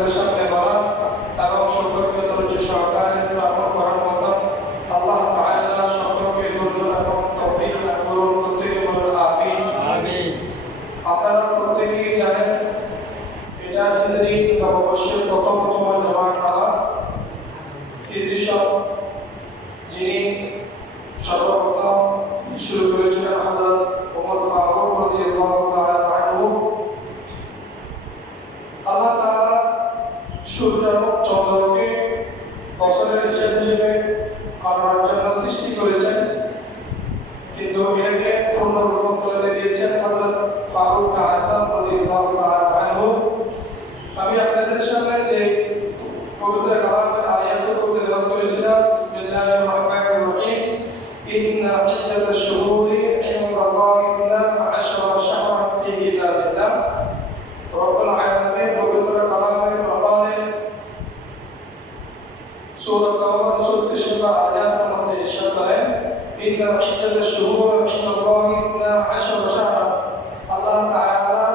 আপনাদের সামনে বলা এবং সম্পর্কে ধৈর্য সহকারে শ্রবণ করার মতো আল্লাহ তাআলা সকলকে ধৈর্য এবং তৌফিক দান করুন। প্রত্যেকে বলুন আমিন। আমিন। আপনারা প্রত্যেকেই জানেন এটা হিজরি নববর্ষের প্রথমতম জুমার নামাজ। হিজরি সব যিনি সর্বপ্রথম শুরু করেছিলেন হযরত ওমর ফারুক রাদিয়াল্লাহু তাআলা আনহু। আল্লাহ তাআলা সূর্য এবং চন্দ্রকে বছরের হিসেবে করার জন্য সৃষ্টি করেছেন, কিন্তু এটাকে পূর্ণরূপ করে দিয়েছেন হযরত ফারুক আযম রাদিয়াল্লাহু তাআলা আনহু। আমি আপনাদের সামনে যে পবিত্র কালামের আয়াতগুলো তেলাওয়াত করেছিলাম, বিসমিল্লাহির রহমানির রহিম, ইন্না ইদ্দাতাশ শুহুরি ইনদাল্লাহি 12 শাহরান ফি কিতাবিল্লাহ। রব্বুল আলামিন পবিত্র কালামের প্রবাহে সূরা তাওবা 36 নম্বর আয়াতের মধ্যে ইরশাদ করেন, ইন্না ইদ্দাতাশ শুহুরি ইনদাল্লাহি 12 শাহরান। আল্লাহ তাআলা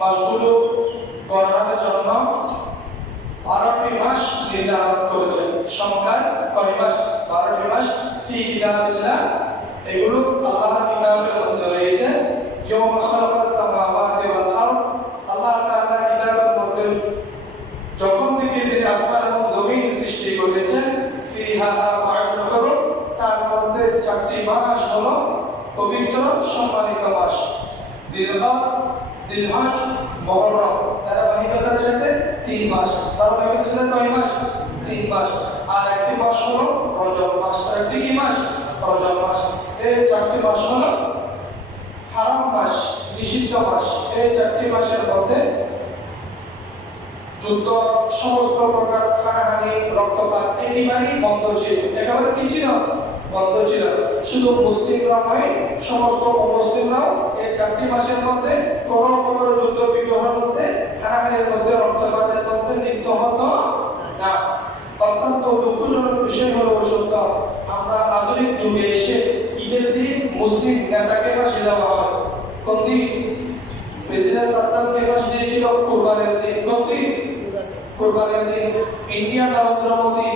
মাসগুলো গণনার জন্য 12টি মাস নির্ধারণ করেছেন। সংখ্যা কয় মাস? 12টি মাস। ফি কিতাবিল্লাহ, এগুলো আল্লাহর কিতাবের মধ্যে রয়েছে। ইয়াউমা খালাকাস সামাওয়াতি ওয়াল আরদ, আল্লাহ তাআলা কিতাবের মধ্যে যখন থেকে তিনি আসমান এবং জমিন সৃষ্টি করেছেন, ফিহা আরবা'তুল হুরুম, তার মধ্যে 4টি মাস হলো পবিত্র সম্মানিত মাস। জিলহজ, জিলহজ, মুহররম, ধারাবাহিকতার সাথে 3 মাস। ধারাবাহিকতার সাথে কয় মাস? 3 মাস। আর একটি মাস হলো রজব মাস। আর একটি কি মাস? রজব মাস। এই 4টি মাস হলো হারাম মাস, নিষিদ্ধ মাস। এই 4টি মাসের মধ্যে যুদ্ধ, সমস্ত প্রকার হানাহানি, রক্তপাত একেবারেই বন্ধ ছিল। একেবারে কি ছিল? বন্ধ ছিল। শুধু মুসলিমরা নয়, সমস্ত অমুসলিমরাও এই 4টি মাসের মধ্যে কোনো প্রকার যুদ্ধ বিগ্রহের মধ্যে, হানাহানির মধ্যে, রক্তপাতের মধ্যে লিপ্ত হতো না। অত্যন্ত দুঃখজনক বিষয় হলো সত্য, আমরা আধুনিক যুগে এসে ঈদের দিন মুসলিম নেতাকে ফাঁসি দেওয়া হয়। কোন দিন? প্রেসিডেন্ট সাদ্দামকে ফাঁসি দিয়েছিল কুরবানের দিন। কোন দিন? কুরবানের দিন। ইন্ডিয়া নরেন্দ্র মোদী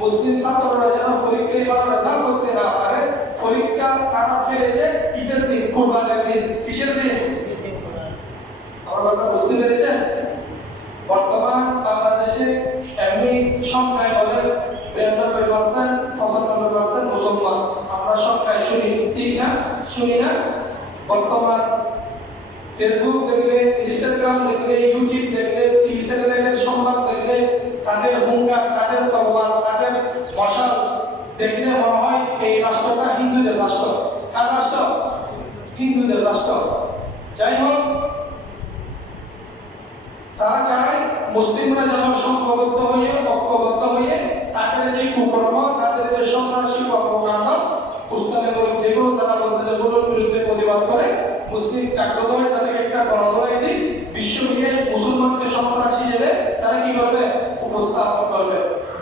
মুসলিম ছাত্ররা যেন পরীক্ষায় ভালো রেজাল্ট করতে না পারে, পরীক্ষা তারা ফেলেছে ঈদের দিন, কুরবানের দিন। কিসের দিন? আমার কথা বুঝতে পেরেছেন? বর্তমান বাংলাদেশে এমনি সংখ্যায় বলে 92%, 95% মুসলমান। আমরা সংখ্যায় শুনি, ঠিক না? শুনি না? বর্তমান ফেসবুক দেখলে, ইনস্টাগ্রাম দেখলে, ইউটিউব দেখলে, টিভি চ্যানেলের সংবাদ দেখলে, তাদের হুঙ্কার, তাদের তওয়ার, তাদের মশাল দেখলে মনে হয় এই রাষ্ট্রটা হিন্দুদের রাষ্ট্র। কার রাষ্ট্র? হিন্দুদের রাষ্ট্র। যাই হোক, তারা চায় মুসলিমরা যেন সংঘবদ্ধ হয়ে, ঐক্যবদ্ধ হয়ে তাদের যে কুকর্ম, তাদের যে সন্ত্রাসী কর্মকাণ্ড, উস্কানের যেগুলো তারা বলতেছে, সেগুলোর বিরুদ্ধে প্রতিবাদ করে মুসলিম জাগ্রত হয়ে তাদেরকে একটা গণধরাই দিই, বিশ্ব মিডিয়া মুসলমানকে সন্ত্রাসী হিসেবে তারা কি করবে? উপস্থাপন করবে।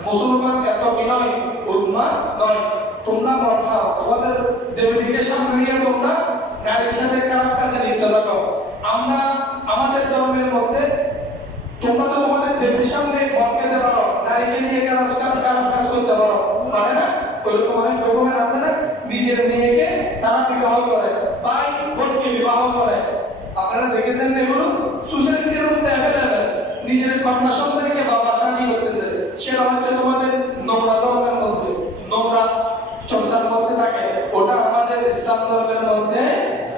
মুসলমান এত বিনয় উন্মাদ নয়। তোমরা মদ খাও, তোমাদের দেবীকে সামনে নিয়ে তোমরা নারীর সাথে খারাপ কাজে লিপ্ত থাকো। আমরা আমাদের ধর্মের মধ্যে তোমরা তো তোমাদের দেবীর সামনে মদ খেতে পারো, নারীকে নিয়ে খারাপ কাজ করতে পারো, পারে না? ওইরকম অনেক ডকুমেন্ট আছে না? নিজের মেয়েকে তারা বিবাহ করে, ভাই বোনকে বিবাহ করে। আপনারা দেখেছেন এগুলো সোশ্যাল মিডিয়ার মধ্যে অ্যাভেলেবেল। নিজের কন্যা সন্তানকে বাবা শাদী করতেছে, সেটা হচ্ছে তোমাদের নোংরা ধর্মের মধ্যে, নোংরা চর্চার মধ্যে থাকে। ওটা আমাদের ইসলাম ধর্মের মধ্যে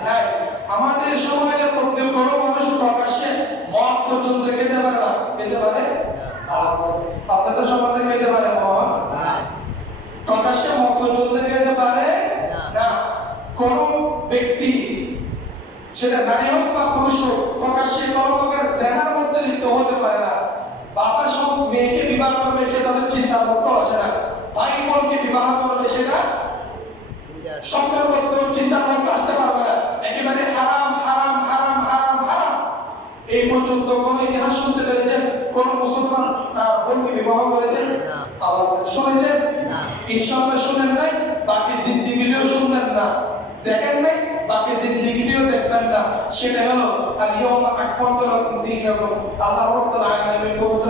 নাই। আমাদের সমাজের মধ্যে কোনো মানুষ প্রকাশ্যে মদ পর্যন্ত খেতে পারে না। খেতে পারে? আপনাদের সমাজে খেতে পারে মদ? প্রকাশ্যে মদ পর্যন্ত খেতে পারে না। কোন ব্যক্তি, সেটা নারী হোক বা পুরুষ হোক, প্রকাশ্যে কোনো প্রকার জেনার মধ্যে লিপ্ত হতে পারে না। বাবা সব মেয়েকে বিবাহ করবে, এটা তাদের চিন্তার মধ্যে আসে না। ভাই বোনকে বিবাহ করবে, সেটা সংসার করতে চিন্তার মধ্যে আসতে পারবে না। একেবারে হারাম, হারাম, হারাম, হারাম, হারাম। এই পর্যন্ত কোন ইতিহাস শুনতে পেরেছেন কোন মুসলমান তার বোনকে বিবাহ করেছেন? আওয়াজ শুনেছেন? ইনশাআল্লাহ শুনেন নাই, বাকি জিন্দেগিতেও শুনবেন না। দেখেন নাই, বাকি জিন্দেগিতেও দেখবেন না। সেটা হলো আল ইয়াউমা আকমালতু লাকুম দীনাকুম। আল্লাহ রাব্বুল আলামিন পবিত্র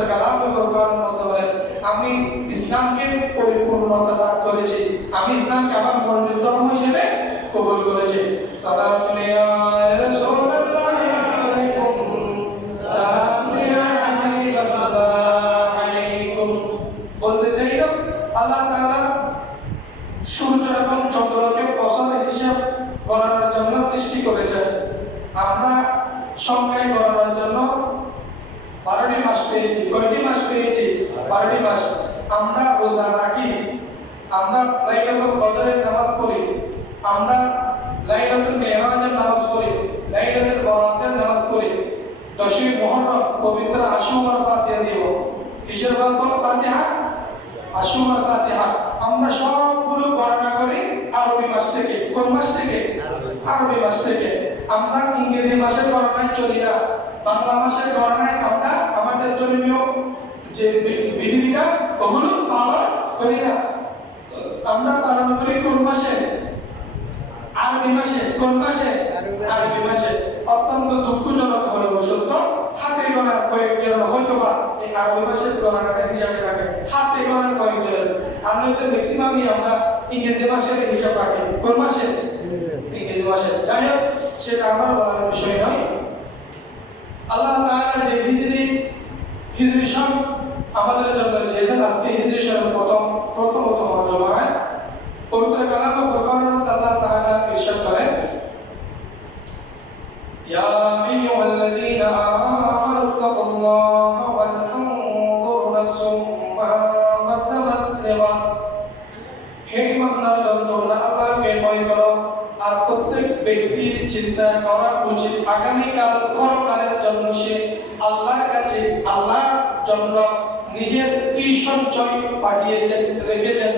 সালাতুন ইয়া রাসূলুল্লাহ আলাইকুম, সালাতুন ইয়া হাবিবাল্লাহ আলাইকুম। বলতে চাইলাম আল্লাহ তাআলা সূর্য এবং চন্দ্রকে বছর হিসাব করার জন্য সৃষ্টি করেছেন। আমরা সংখ্যায় গণনার জন্য 12টি মাস পেয়েছি। কয়টি মাস পেয়েছি? 12টি মাস। আমরা রোজা রাখি, আমরা লাইলাতুল কদরের নামাজ পড়ি, আমরা লাইলাতুল মেরাজের নামাজ পড়ি, লাইলাতুল বরাতের নামাজ পড়ি, 10ই মুহররম পবিত্র আশুরার ফাতিহা দিব। কিসের ফাতিহা? আশুরার ফাতিহা। আমরা সবগুলো গণনা করি আরবি মাস থেকে। কোন মাস থেকে? আরবি মাস থেকে। আমরা ইংরেজি মাসের গণনায় চলি না, বাংলা মাসের গণনায় আমরা আমাদের ধর্মীয় যে বিধিবিধান ওগুলো পালন করি না। আমরা পালন করি কোন মাসে? আরবি মাসে। কোন মাসে? আরবি মাসে। অত্যন্ত দুঃখজনক হলেও সত্য, হাতে গোনা কয়েকজন হয়তোবা এই আরবি মাসের গণনাটা হিসাবে রাখে, হাতে গোনা কয়েকজন। আমরা তো ম্যাক্সিমামই আমরা ইংরেজি মাসের হিসাব রাখি। কোন মাসে? ইংরেজি মাসে। যাই হোক, সেটা আমার বলার বিষয় নয়। আল্লাহ তাআলা যে হিজরি সন আমাদের জন্য দিয়েছেন, আজকে হিজরি সনের প্রথমতম জমায় পবিত্র কালাম ও ফুরকানের আল্লাহ তাআলা ইরশাদ করেন, ইয়া আইয়ুহাল্লাযীনা আমানু তাকুল্লাহা ওয়াল তানজুর নাফসুম মা কদ্দামাত লিগাদ। হে ঈমানদারগণ, তোমরা আল্লাহকে ভয় করো আর প্রত্যেক ব্যক্তির চিন্তা করা উচিত আগামীকাল পরকালের জন্য সে আল্লাহর কাছে আল্লাহর জন্য নিজের কি সঞ্চয় পাঠিয়েছেন, রেখেছেন।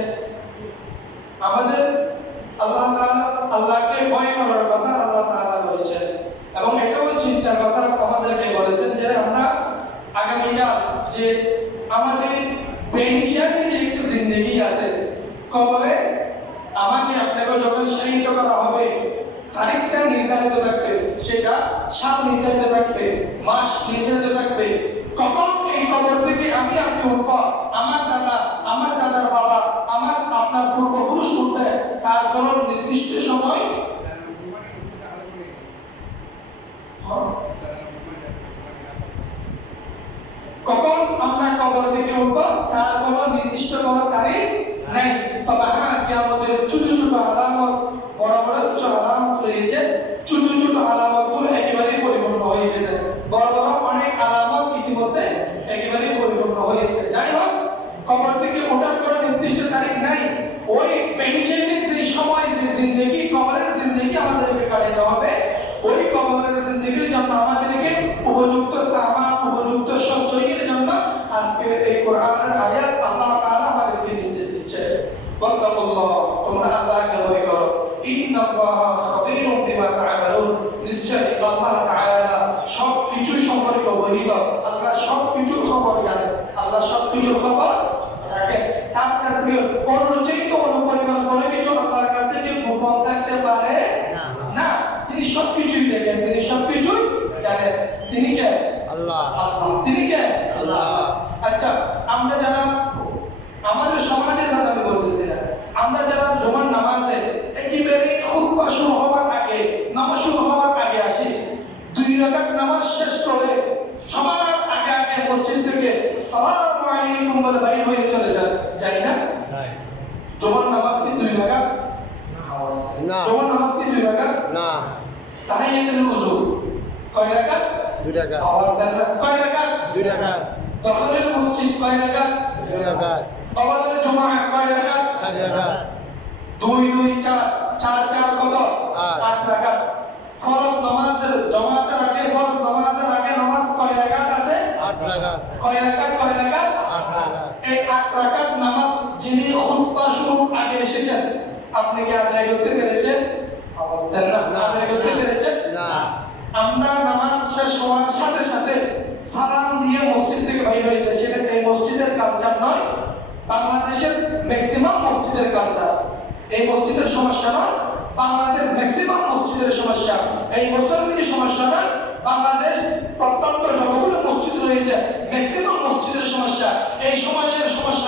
আমাদের আল্লাহ তাআলা আল্লাহকে ভয় করার কথা আল্লাহ তাআলা বলেছেন, এবং এটাও চিন্তার কথা আমাদেরকে বলেছেন যে আমরা আগামীকাল যে আমাদের বেহিসাবি যে একটা জিন্দেগি আছে, কবরে আমাকে আপনাকে যখন শায়িত করা হবে, তারিখটা নির্ধারিত থাকবে, সেটা সাল নির্ধারিত থাকবে, মাস নির্ধারিত থাকবে, কখন এই কবর থেকে আমি আপনি উঠব, আমার দাদা, আমার দাদার বাবা, আমার আপনার পূর্বপুরুষ উঠবে, তার কোনো নির্দিষ্ট সময় কখন আমরা কবর থেকে উঠব তার কোনো নির্দিষ্ট কোনো তারিখ নাই। তবে হ্যাঁ, কিয়ামতের ছোট ছোট আলামত, বড় বড় কিছু আলামত রয়েছে। ছোট ছোট আলামতগুলো একেবারেই পরিপূর্ণ হয়ে গেছে, বড় বড় অনেক আলামত ইতিমধ্যে একেবারেই পরিপূর্ণ হয়েছে। যাই হোক, কবর থেকে ওঠার কোনো নির্দিষ্ট তারিখ নাই। ওই পেনশনের যে সময়, যে জিন্দেগি, কবরের জিন্দেগি আমাদেরকে কাটাতে হবে, ওই কবরের জিন্দেগির জন্য আমাদেরকে উপযুক্ত সামান, উপযুক্ত সঞ্চয়ের জন্য আজকের এই কোরআনের আয়াত আল্লাহ তাআলা আমাদেরকে নির্দেশ দিচ্ছে। ওয়াত্তাকুল্লাহ, তোমরা আল্লাহকে ভয় করো। ইন্নাল্লাহা খাবীরুম বিমা তা'মালুন, নিশ্চয়ই আল্লাহ তাআলা সবকিছু সম্পর্কে অবহিত। আল্লাহ সবকিছুর খবর জানেন, আল্লাহ সবকিছুর খবর রাখেন। তার কাছ থেকে অনুচিত অনুপরিমাণ কোনো কিছু আল্লাহর কাছ থেকে গোপন থাকতে পারে না। তিনি সবকিছুই দেখেন, তিনি সবকিছুই জানেন। তিনি কে? আল্লাহ। আল্লাহ। তিনি কে? আল্লাহ। আচ্ছা, আমরা যারা আমাদের সমাজের কথা আমি বলতেছি না, আমরা যারা জুমার নামাজে একেবারে খুতবা শুরু হওয়ার আগে, নামাজ শুরু হওয়ার আগে আসি, 2 রাকাত নামাজ শেষ করে সবার আগে আগে মসজিদ থেকে আসসালামু আলাইকুম বলে বাইরে হয়ে চলে যাই না? জুমার নামাজ কি 2 রাকাত? না। জুমার নামাজ কি 2 রাকাত? না। তাহিয়াতুল ওযু কয় রাকাত? 2 রাকাত। আওয়াজ দেন না। কয় রাকাত? 2 রাকাত। তাহিয়াতুল মসজিদ কয় রাকাত? 2 রাকাত। সালাতুল জুমআ কয় রাকাত? 4 রাকাত। 2 2 4 4 4 কত? 8 রাকাত। ফরজ নামাজের জামাতের আগে, ফরজ নামাজের আগে নামাজ কয় রাকাত আছে? 8 রাকাত। কয় রাকাত? কয় রাকাত? 8 রাকাত। এই 8 রাকাত নামাজ যিনি খুতবা শুরুর আগে এসেছেন, আপনি কি আদায় করতে পেরেছেন? আওয়াজ দেন না। আদায় করতে পেরেছেন? না। আমরা নামাজ শেষ হওয়ার সাথে সাথে সালাম দিয়ে মসজিদ থেকে বাইরে হয়ে যায়, সেটা এই মসজিদের কালচার নয়, বাংলাদেশের ম্যাক্সিমাম মসজিদের কালচার। এই মসজিদের সমস্যা নয়, বাংলাদেশের ম্যাক্সিমাম মসজিদের সমস্যা। এই মুসলমানের সমস্যা নয়, বাংলাদেশ প্রত্যন্ত যতগুলো মসজিদ রয়েছে ম্যাক্সিমাম মসজিদের সমস্যা। এই সমাজের সমস্যা